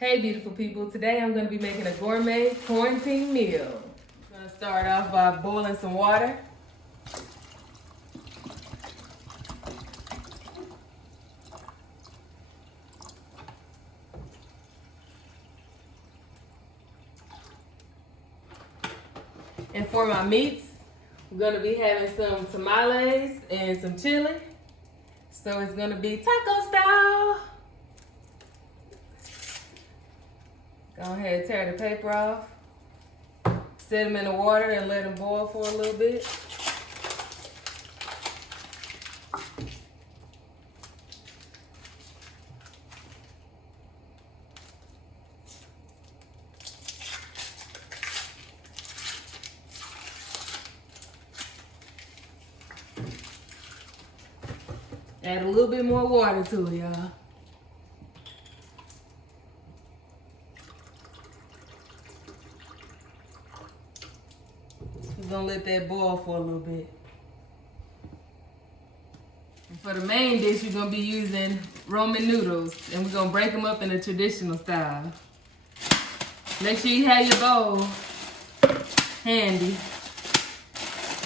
Hey beautiful people, today I'm going to be making a gourmet quarantine meal. I'm going to start off by boiling some water. And for my meats, we're going to be having some tamales and some chili. So it's going to be taco style. Go ahead and tear the paper off. Set them in the water and let them boil for a little bit. Add a little bit more water to it, y'all. We're gonna let that boil for a little bit. And for the main dish, you're gonna be using Roman noodles, and we're gonna break them up in a traditional style. Make sure you have your bowl handy.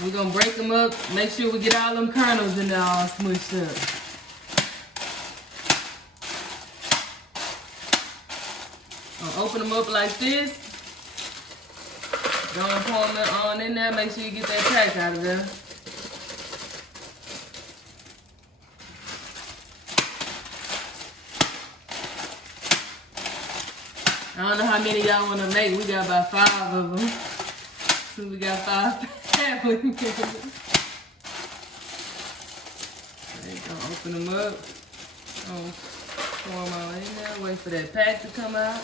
We're gonna break them up, make sure we get all them kernels in there all smushed up. I'll open them up like this. Don't pour them on in there, make sure you get that pack out of there. I don't know how many y'all want to make, we got about 5 of them. So we got 5 family members. There you go, open them up. Pour them all in there, wait for that pack to come out.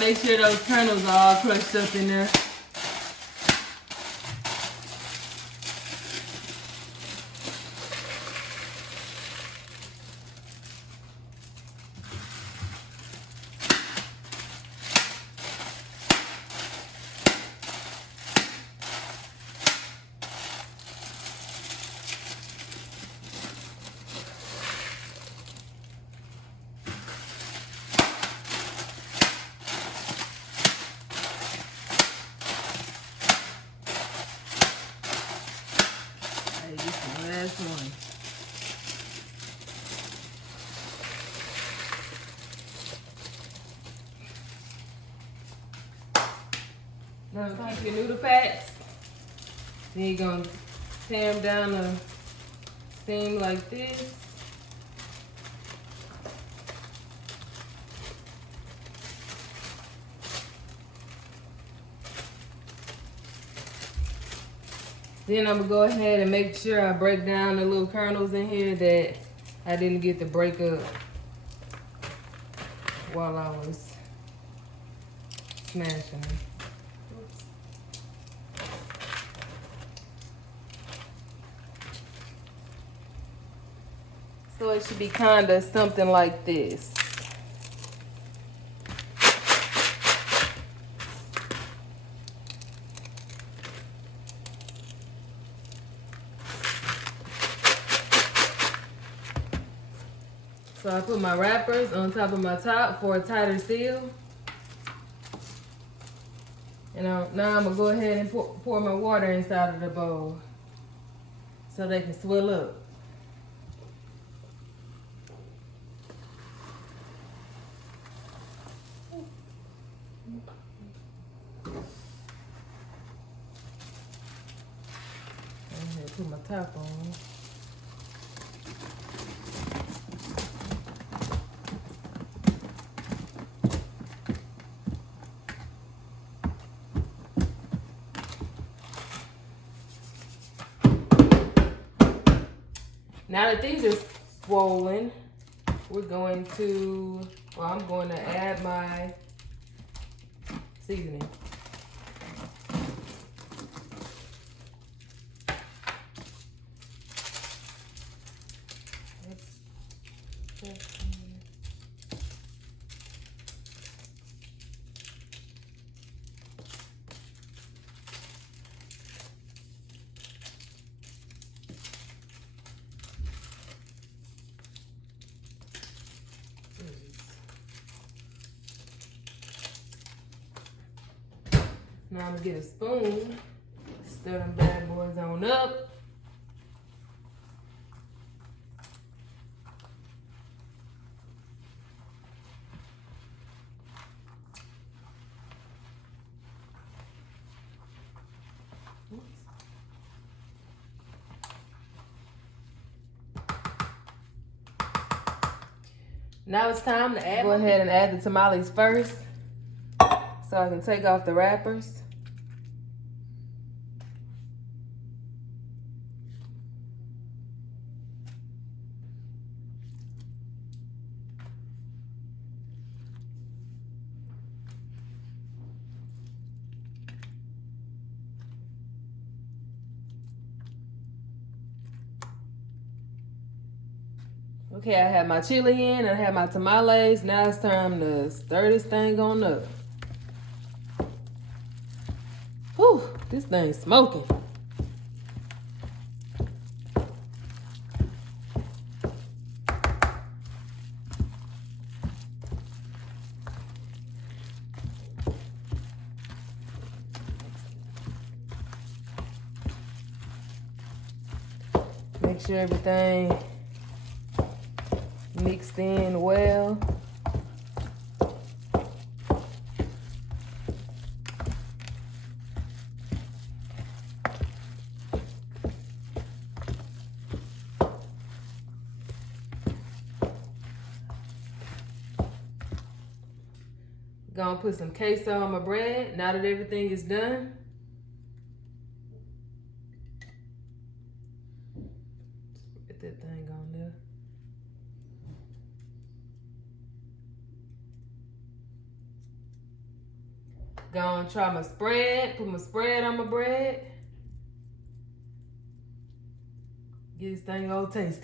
Make sure those kernels are all crushed up in there. Last one. Now take your noodle packs. Then you're gonna tear them down the seam like this. Then I'm gonna go ahead and make sure I break down the little kernels in here that I didn't get to break up while I was smashing them. So it should be kind of something like this. So I put my wrappers on top of my top for a tighter seal. And now I'm gonna go ahead and pour my water inside of the bowl so they can swell up. And put my top on. Now that these are swollen, I'm going to add my seasoning. Now I'm gonna get a spoon, stir them bad boys on up. Now it's time to add. Go ahead and add the tamales first so I can take off the wrappers. Okay, I have my chili in and I have my tamales. Now it's time to stir this thing on up. Whew, this thing's smoking. Make sure everything mixed in well. Gonna put some queso on my bread now that everything is done. Put that thing on there. Gonna try my spread, put my spread on my bread. Get this thing all taste.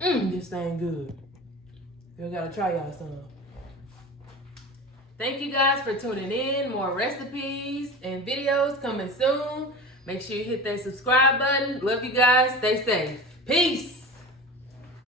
This thing good. You gotta try y'all some. Thank you guys for tuning in. More recipes and videos coming soon. Make sure you hit that subscribe button. Love you guys. Stay safe. Peace.